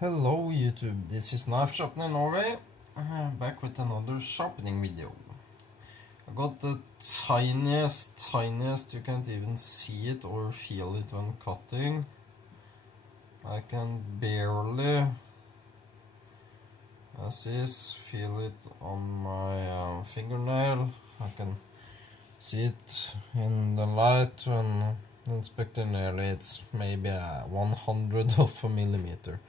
Hello YouTube, this is Knife Sharpening Norway, back with another sharpening video. I got the tiniest, you can't even see it or feel it when cutting. I can barely, as is, feel it on my fingernail. I can see it in the light when inspecting nearly. It's maybe a 100th of a millimeter.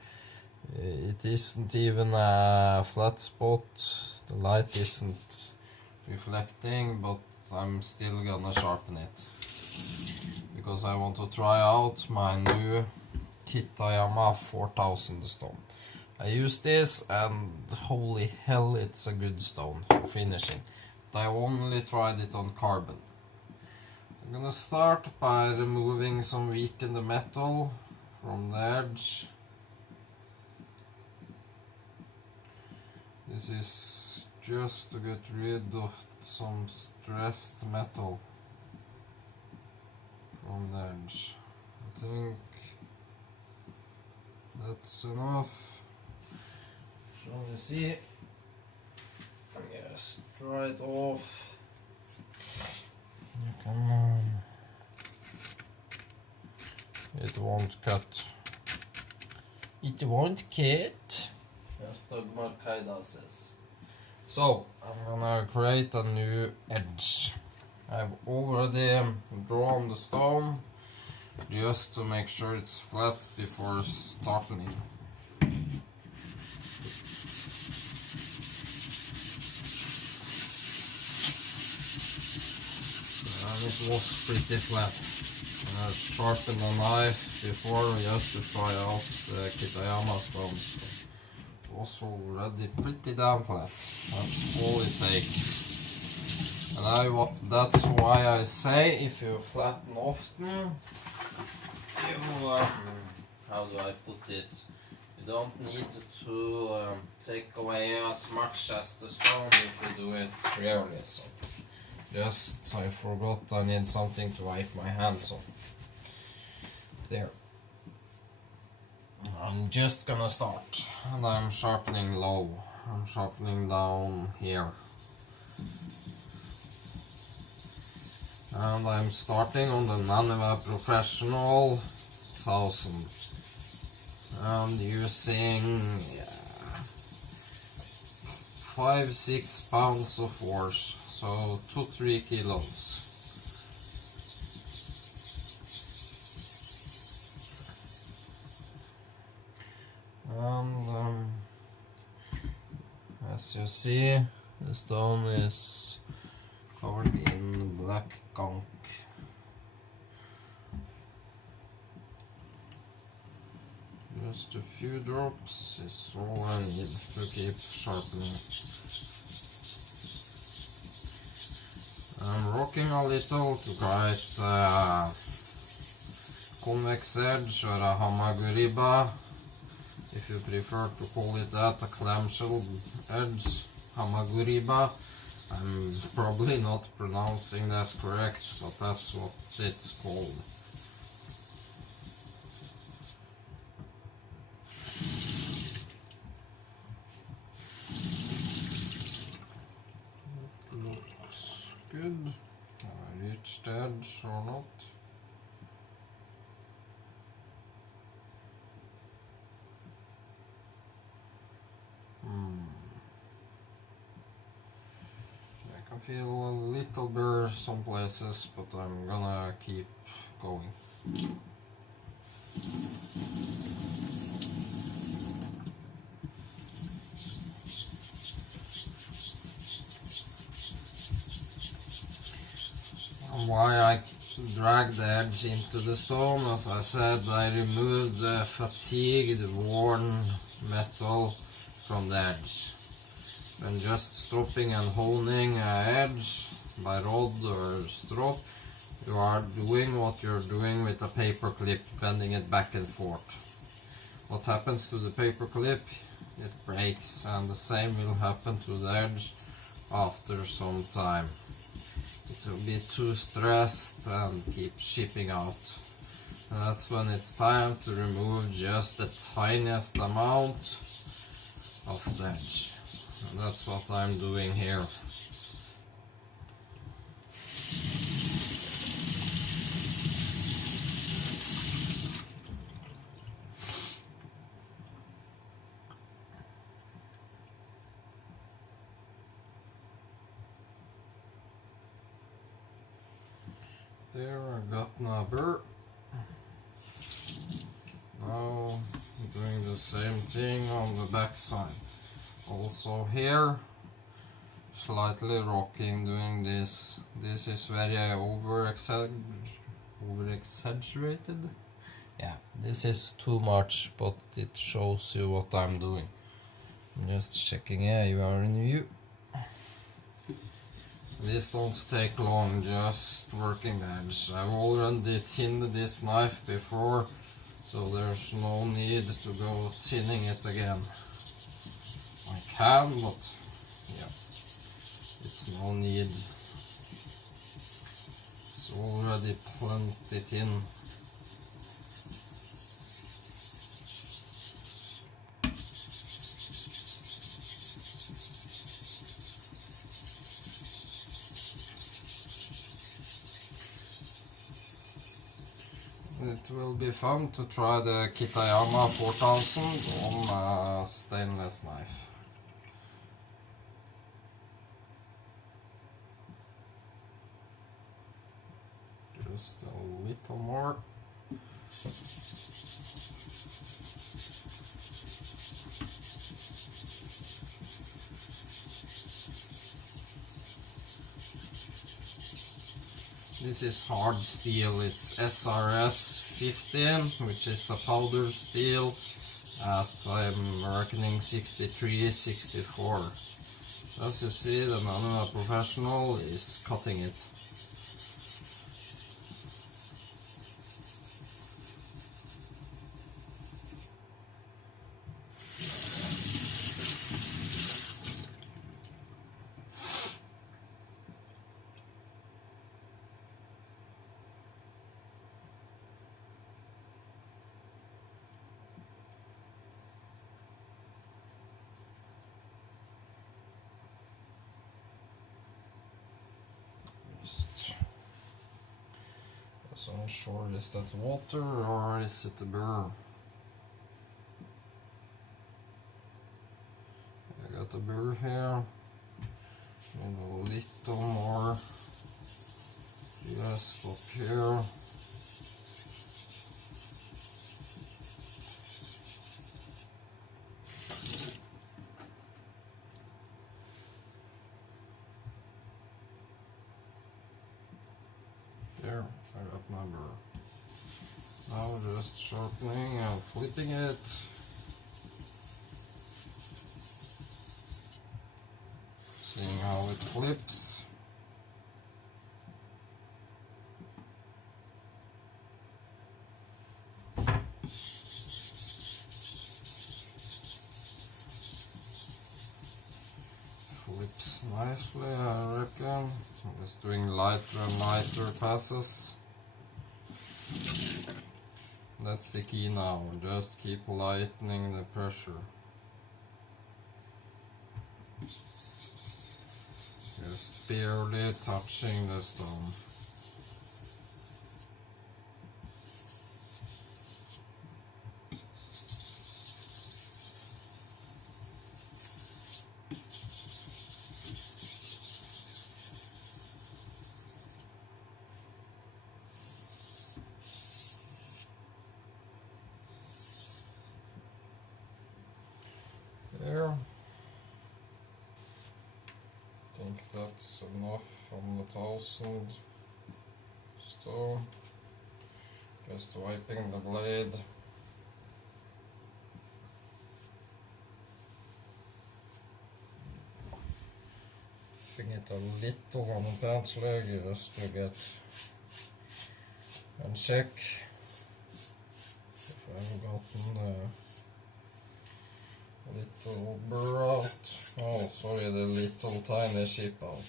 It isn't even a flat spot, the light isn't reflecting, but I'm still gonna sharpen it because I want to try out my new Kitayama 4000 stone. I use this and holy hell, it's a good stone for finishing, but I only tried it on carbon. I'm gonna start by removing some weakened metal from the edge. This is just to get rid of some stressed metal from the edge. I think that's enough. Shall we see? Just dry it off. You can. It won't cut. It won't cut. As Dagmar Kaida says. So, I'm gonna create a new edge. I've already drawn the stone just to make sure it's flat before starting it. And it was pretty flat. I sharpened the knife before just to try out the Kitayama stone. So was already pretty damn flat. That's all it takes. And that's why I say if you flatten often, you, how do I put it? You don't need to take away as much as the stone if you do it rarely. So just, I forgot I need something to wipe my hands on. There. I'm just gonna start, and I'm sharpening low. I'm sharpening down here. And I'm starting on the Naniwa Professional 1000. And using 5-6 pounds of force, so 2-3 kilos. And as you see, the stone is covered in black gunk. Just a few drops is all I need to keep sharpening. I'm rocking a little to create a convex edge or a hamaguriba. If you prefer to call it that, a clamshell edge, hamaguriba. I'm probably not pronouncing that correct, but that's what it's called. It looks good. Have I reached the edge or not? I can feel a little burr some places, but I'm gonna keep going. Why I dragged the edge into the stone, as I said, I removed the fatigued, worn metal from the edge. And just stropping and honing an edge by rod or strop, you are doing what you're doing with a paper clip, bending it back and forth. What happens to the paper clip? It breaks, and the same will happen to the edge after some time. It will be too stressed and keep shipping out. that's when it's time to remove just the tiniest amount of the edge. And that's what I'm doing here. There, I got my burr. Now doing the same thing on the back side. Also here, slightly rocking, doing this. This is very over exaggerated. Yeah, this is too much, but it shows you what I'm doing. I'm just checking. Yeah, you are in view. This don't take long, just working the edge. I've already thinned this knife before, so there's no need to go thinning it again. I can, but yeah, it's no need. It's already plenty thin. It will be fun to try the Kitayama 4000 on a stainless knife. Just a little more. This is hard steel, it's SRS 15, which is a powder steel at, I'm reckoning, 63, 64. As you see, the naniwa professional is cutting it. So I'm sure, is that water or is it the burr? I got the burr here, and a little more just up here. There, I got my burr. Now just sharpening and flipping it. Seeing how it flips. Flips nicely, I reckon. I'm just doing lighter and lighter passes. That's the key now, just keep lightening the pressure. Just barely touching the stone. There. I think that's enough from the 1000 stone. Just wiping the blade. Fing it a little on the pants leg just to get and check if I've gotten the little burr out. Oh, sorry, the little tiny ship out.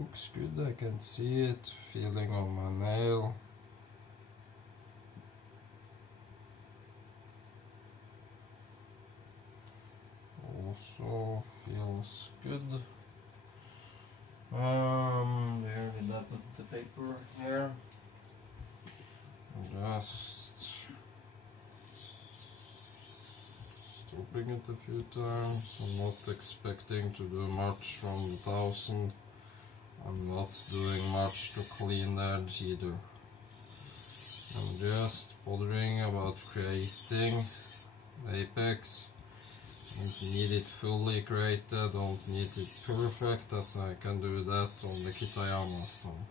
looks good, I can see it, feeling on my nail. Also feels good. Where did I put the paper? Here. Just stopping it a few times. I'm not expecting to do much from the 1000. I'm not doing much to clean the edge either. I'm just bothering about creating the apex. Don't need it fully created, don't need it perfect, as I can do that on the kitayama stone.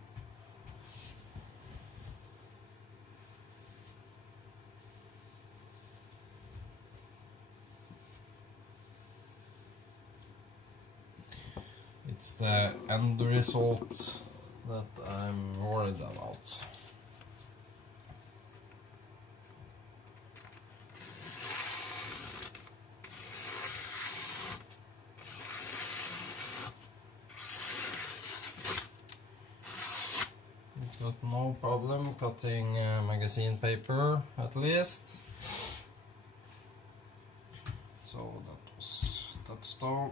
It's the end result that I'm worried about. It's got no problem cutting magazine paper, at least. So that was that stone.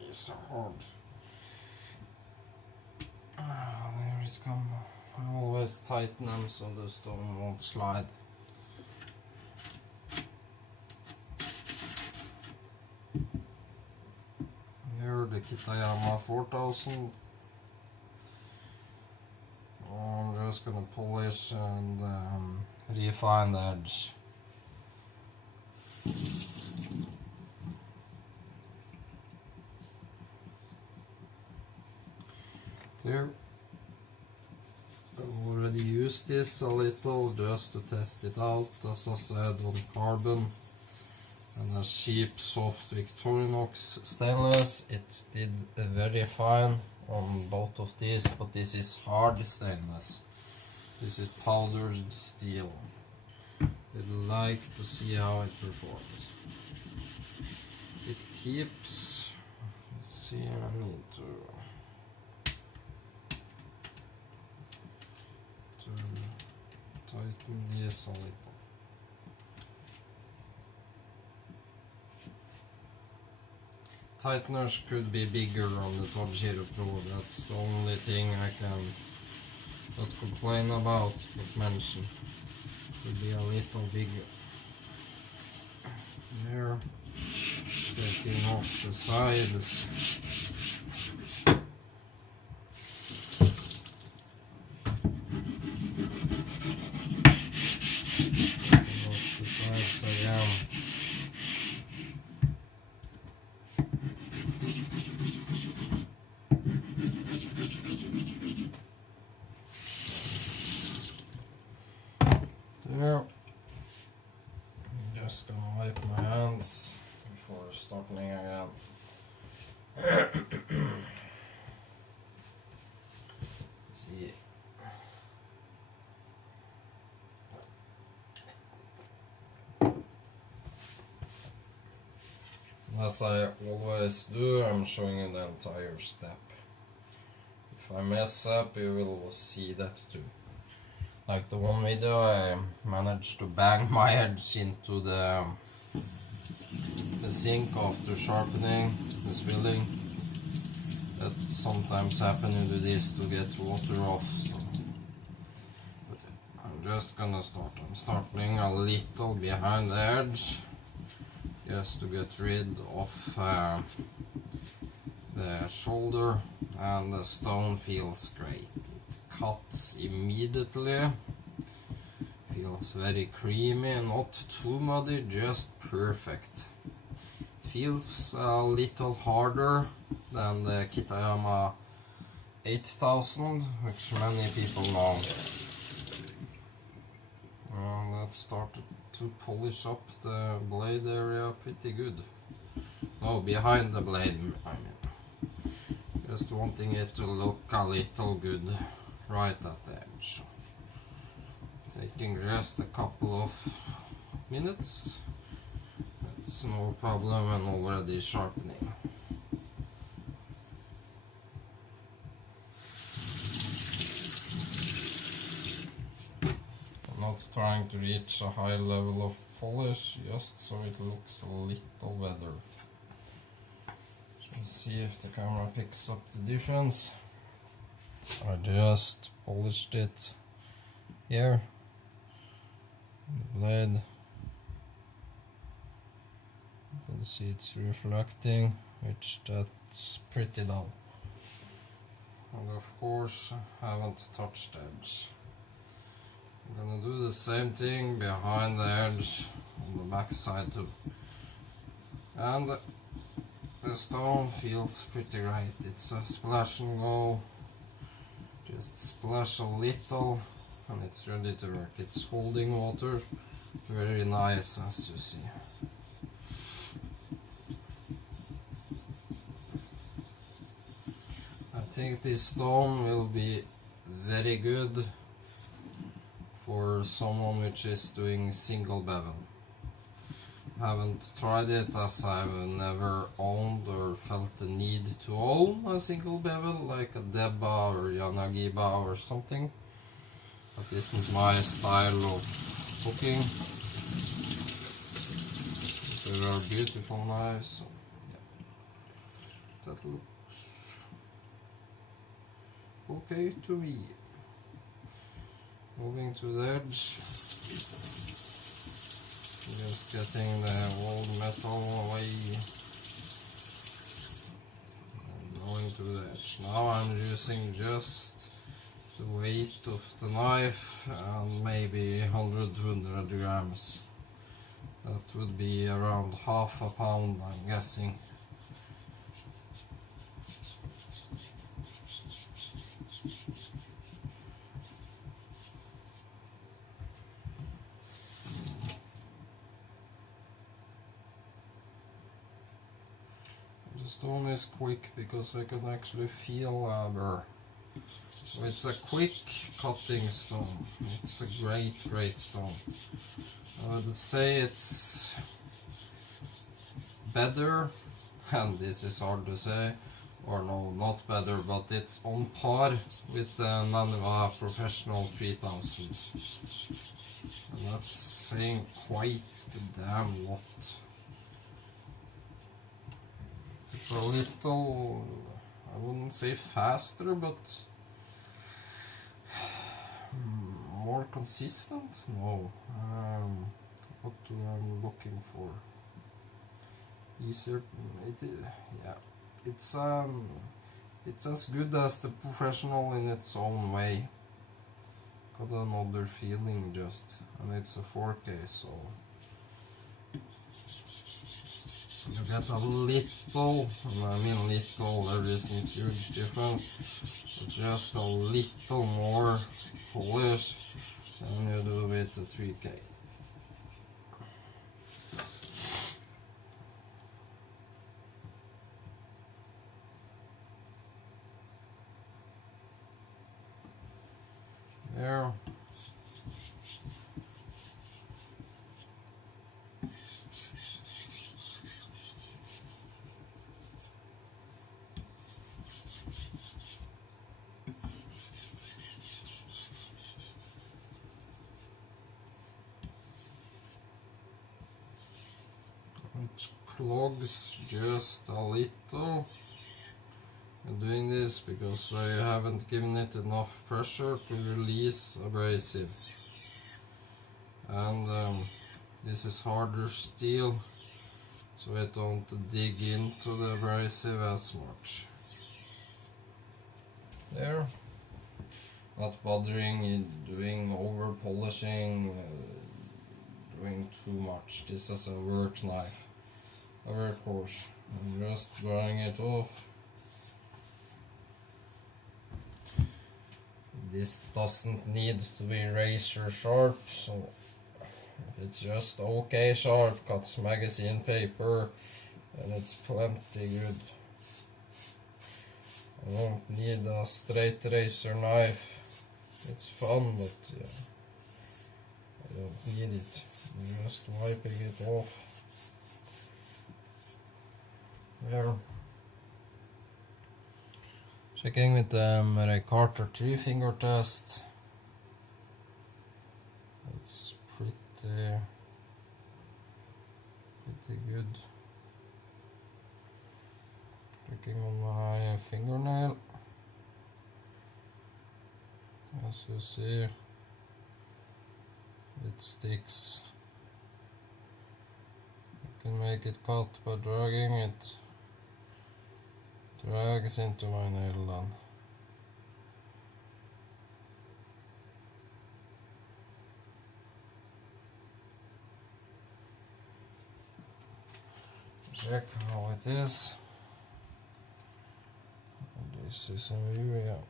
These are hard. There it comes. I always tighten them so the stone won't slide. Here the Kitayama 4000. I'm just gonna polish and refine the edge. There. I've already used this a little just to test it out, as I said, on carbon and a cheap soft Victorinox stainless. It did very fine on both of these, but this is hard stainless. This is powdered steel. I'd like to see how it performs. It keeps. Let's see, I need to tighten this a little. Tighteners could be bigger on the Tojiro Pro, that's the only thing I can not complain about, but mention. Could be a little bigger. There, taking off the sides. Off the sides again. There. I'm just gonna wipe my hands before starting again. See. As I always do, I'm showing you the entire step. If I mess up, you will see that too. Like the one video, I managed to bang my edge into the sink after sharpening, the swelling. That sometimes happens to do this to get water off. So. But I'm just gonna start. I'm starting a little behind the edge, just to get rid of the shoulder, and the stone feels great. Cuts immediately, feels very creamy, not too muddy, just perfect. Feels a little harder than the Kitayama 8000, which many people know. That started to polish up the blade area pretty good. No, behind the blade, I mean. Just wanting it to look a little good right at the edge. Taking just a couple of minutes. It's no problem when already sharpening. I'm not trying to reach a high level of polish, just so it looks a little better. Let's see if the camera picks up the difference. I just polished it here, the blade. You can see it's reflecting, which that's pretty dull. And of course I haven't touched the edge. I'm gonna do the same thing behind the edge on the back side too. And the stone feels pretty right. It's a splash and go. Just splash a little and it's ready to work. It's holding water very nice, as you see. I think this stone will be very good for someone which is doing single bevel. Haven't tried it as I've never owned or felt the need to own a single bevel like a Deba or Yanagiba or something. That isn't my style of cooking. There are beautiful knives, so yeah. That looks okay to me. Moving to the edge. Just getting the old metal away and going to the edge. Now I'm using just the weight of the knife and maybe 100 grams. That would be around half a pound, I'm guessing. The stone is quick because I can actually feel a burr. So it's a quick cutting stone. It's a great stone. I would say it's better, and this is hard to say, or no, not better, but it's on par with the Naniwa Professional 3000. And that's saying quite a damn lot. It's a little, I wouldn't say faster, but more consistent? No. What do I'm looking for? Easier. Yeah. It's as good as the Professional in its own way. Got another feeling just, and it's a 4K, so you get a little, and I mean little, there isn't huge difference, but just a little more polish than you do with the 3K. There. It clogs just a little. I'm doing this because I haven't given it enough pressure to release abrasive. And this is harder steel, so I don't dig into the abrasive as much. There. Not bothering in doing over polishing, doing too much. This is a work knife, a workhorse. I'm just drying it off. This doesn't need to be razor sharp, so if it's just okay sharp, cut magazine paper, and it's plenty good. I don't need a straight razor knife. It's fun, but yeah, I don't need it. I'm just wiping it off. Here. Checking with the Carter 3-finger test. It's pretty good. Checking on my fingernail. As you see, it sticks. You can make it cut by dragging it. Drags into my nail then. Check how it is. And this is a view, yeah.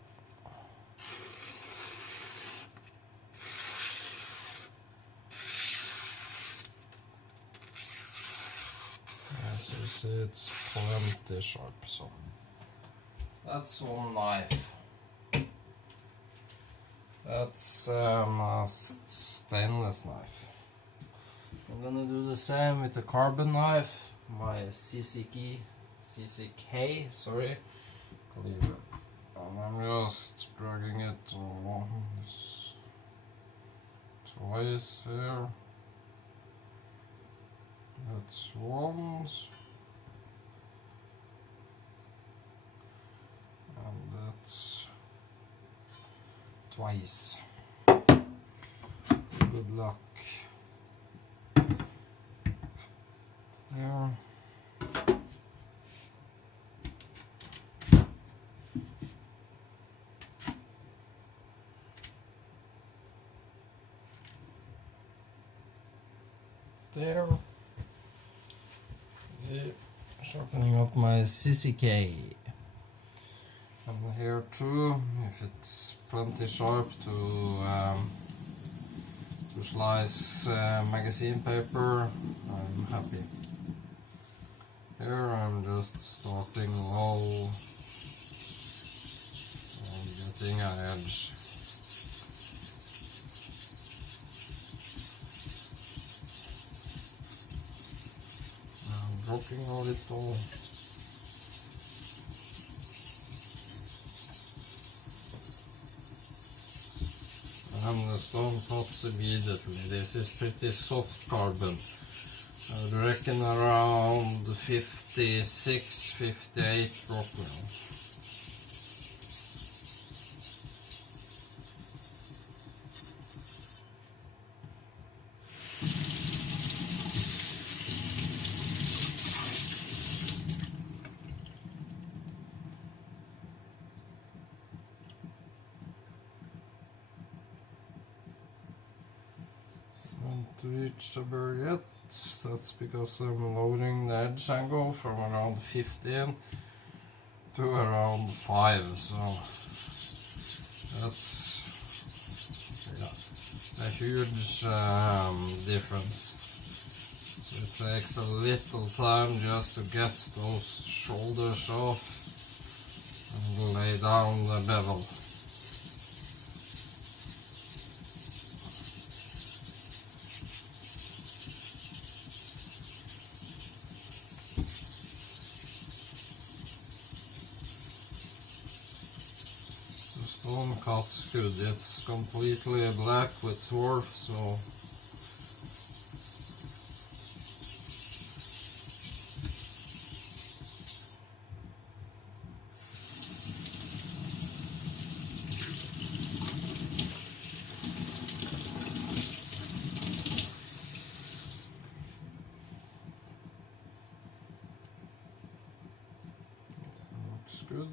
As you see, it's plenty sharp, so that's one knife. That's a stainless knife. I'm gonna do the same with the carbon knife, my CCK, sorry, cleaver. And I'm just dragging it once, twice here. That's once. And that's twice. Good luck. There. There. See, sharpening up my CCK. And here too, if it's plenty sharp to slice magazine paper, I'm happy. Here I'm just starting low and getting an edge. I'm dropping a little. And the stone cuts immediately. This is pretty soft carbon. I would reckon around 56, 58 drop now. To reach the burr yet, that's because I'm lowering the edge angle from around 15 to around 5, so that's a huge difference. So it takes a little time just to get those shoulders off and lay down the bevel. Stone cut's good, it's completely black with swarf, so looks good.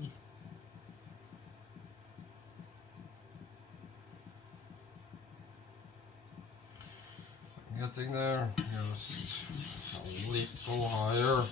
Getting there, just a little higher.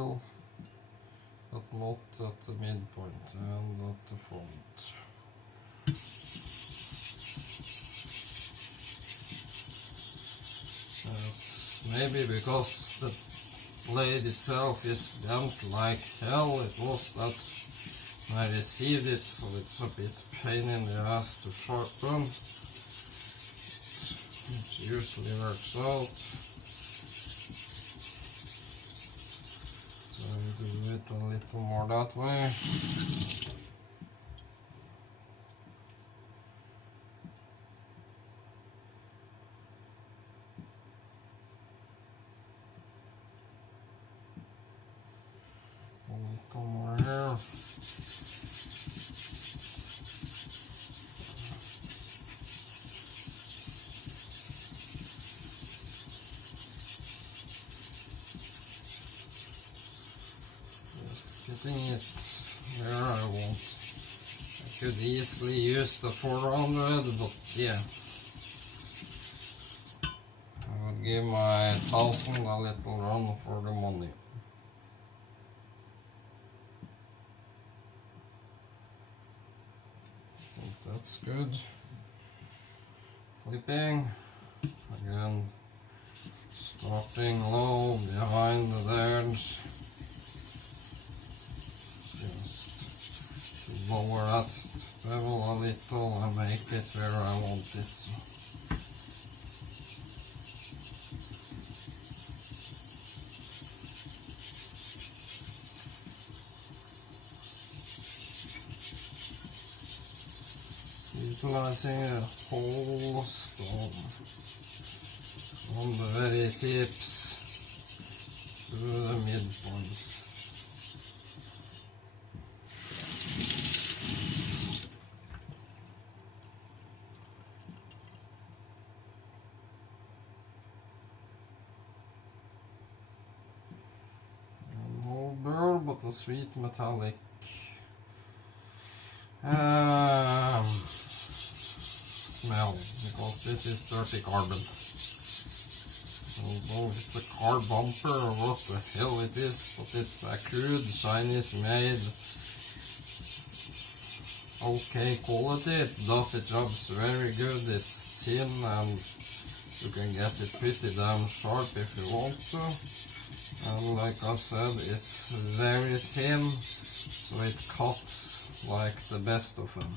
still, but not at the midpoint and at the front. That's maybe because the blade itself is bent like hell. It was that when I received it, so it's a bit pain in the ass to sharpen. It usually works out. So I do it a little more that way. A little more here. Getting it where I want. I could easily use the 400, but yeah. I would give my 1000 a little run for the money. I think that's good. Flipping. Again, starting low behind the edge. Lower that bevel a little and make it where I want it. So. Utilizing a whole stone from the very tips to the midpoints. But a sweet metallic smell, because this is dirty carbon. Although it's a car bumper or what the hell it is, but it's a crude Chinese made okay quality. It does its jobs very good. It's thin and you can get it pretty damn sharp if you want to. And like I said, it's very thin, so it cuts like the best of them.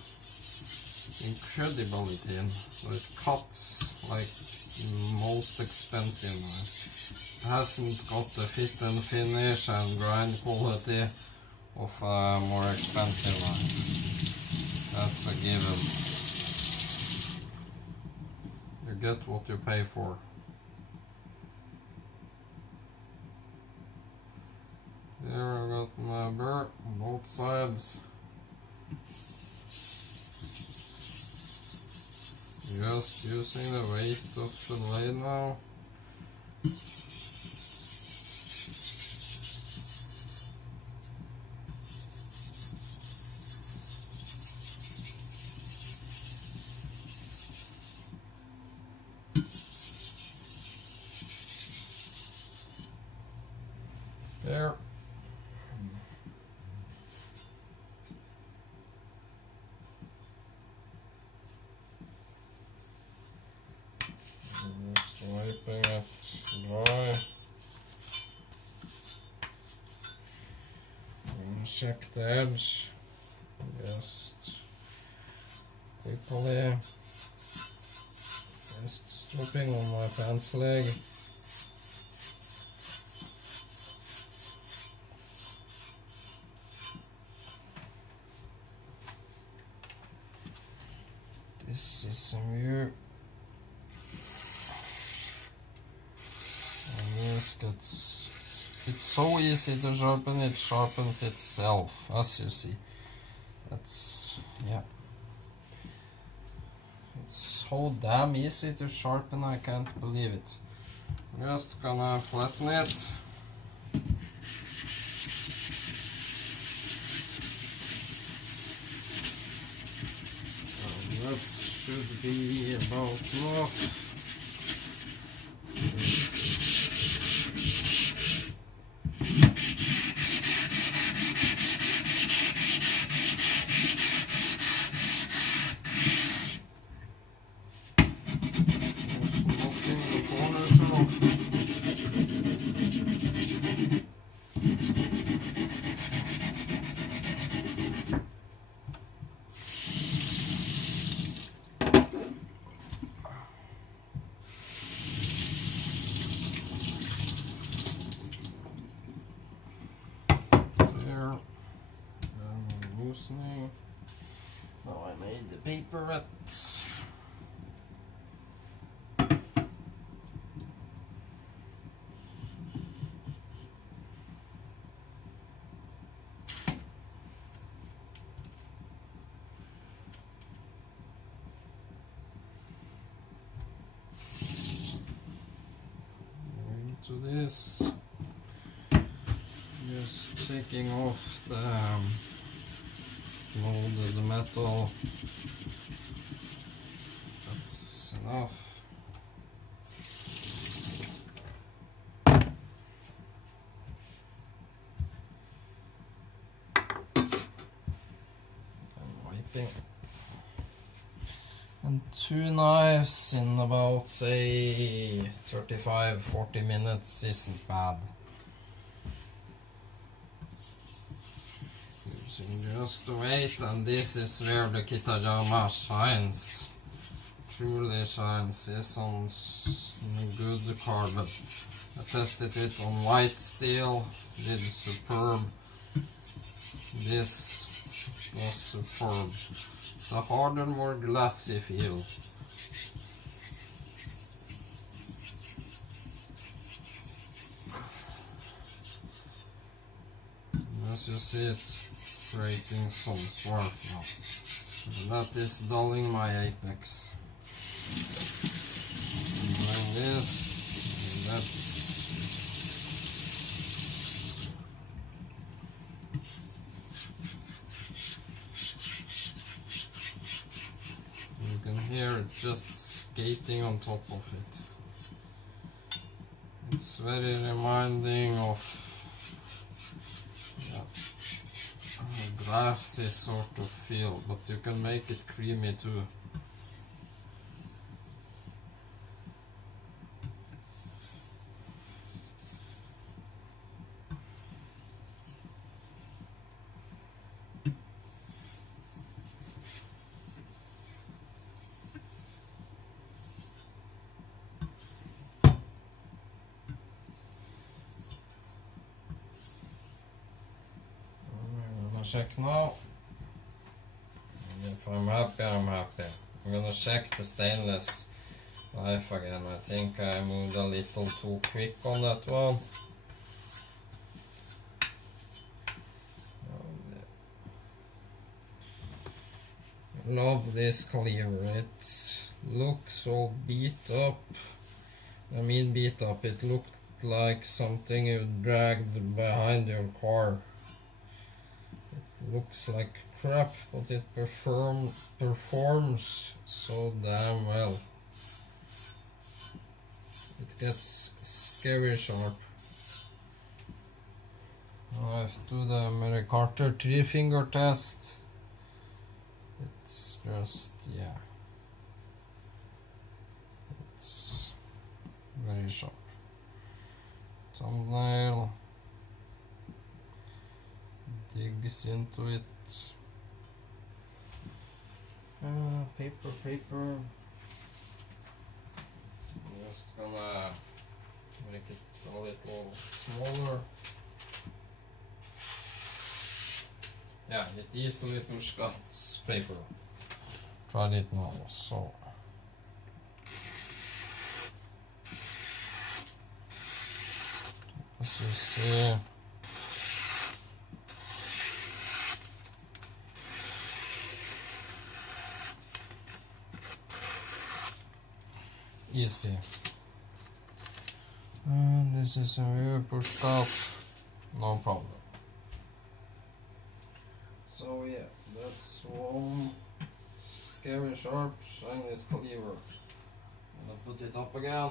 Incredibly thin, so it cuts like most expensive knife. It hasn't got the fit and finish and grind quality of a more expensive knife. That's a given. You get what you pay for. Here I got my burr on both sides. Just using the weight of the blade now. There. Just wiping it dry. And check the edge. Just quickly. Just stripping on my pants leg. This is some view. And this gets, it's so easy to sharpen, it sharpens itself, as you see. That's, yeah. It's so damn easy to sharpen, I can't believe it. I'm just gonna flatten it. That should be about enough. there. And loosening. Now I made the paper wet. To this, just taking off the molded metal. That's enough. I'm wiping. And 2 knives in about, say, 35-40 minutes isn't bad. Using just the weight, and this is where the kitayama shines. Truly shines. This one's good carbon. I tested it on white steel, did superb. This was superb. It's a harder, more glassy feel. As you see, it's creating some spark now. That is dulling my apex. Doing this, and that. You can hear it just skating on top of it. It's very reminding of a glassy sort of feel, but you can make it creamy too. Check now. And if I'm happy, I'm happy. I'm gonna check the stainless knife again. I think I moved a little too quick on that one. Love this cleaver. It looks all beat up. I mean beat up. It looked like something you dragged behind your car. Looks like crap, but it performs so damn well. It gets scary sharp. I have to do the Mary Carter 3-finger test. It's just, yeah. It's very sharp. Thumbnail. Digs into it. Paper. I'm just gonna make it a little smaller. Yeah, it easily push cuts paper. Tried it now, so. As you see. Easy. And this is a view pushed out, no problem. So yeah, that's one scary sharp shiny cleaver. I'm gonna put it up again.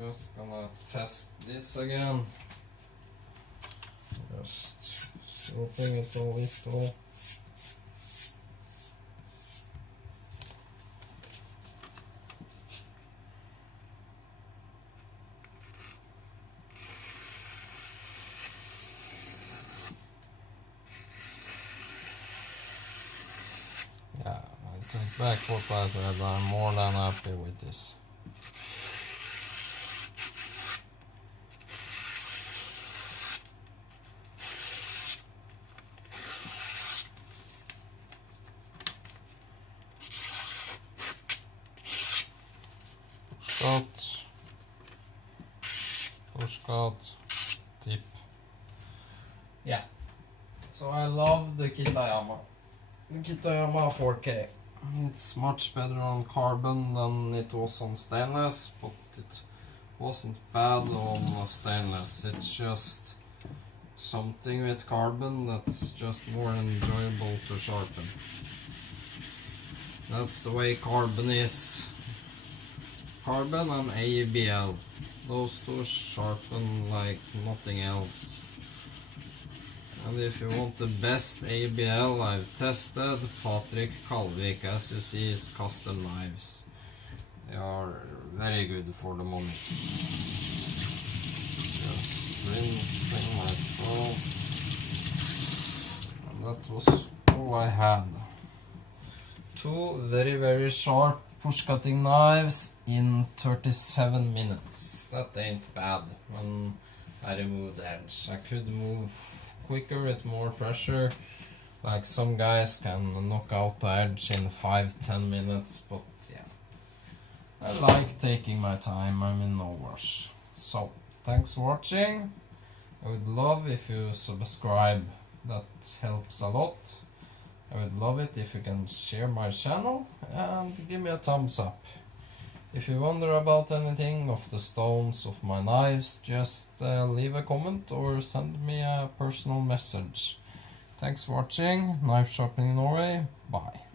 Just gonna test this again. Just stroking it a little. Yeah, I take back what I said. I'm more than happy with this. cut, push cut, tip. Yeah, so I love the kitayama. The kitayama 4K. It's much better on carbon than it was on stainless, but it wasn't bad on stainless. It's just something with carbon that's just more enjoyable to sharpen. That's the way carbon is. Carbon and ABL, those two sharpen like nothing else. And if you want the best ABL I've tested, Patrick Kalvik, as you see, is custom knives. They are very good for the money. Just rinsing like so. And that was all I had. Two very sharp push cutting knives in 37 minutes. That ain't bad when I remove the edge. I could move quicker with more pressure, like some guys can knock out the edge in 5-10 minutes, but yeah, I like taking my time. I'm in no rush. So thanks for watching. I would love if you subscribe, that helps a lot. I would love it if you can share my channel and give me a thumbs up. If you wonder about anything of the stones of my knives, just leave a comment or send me a personal message. Thanks for watching. Knife Sharpening Norway. Bye.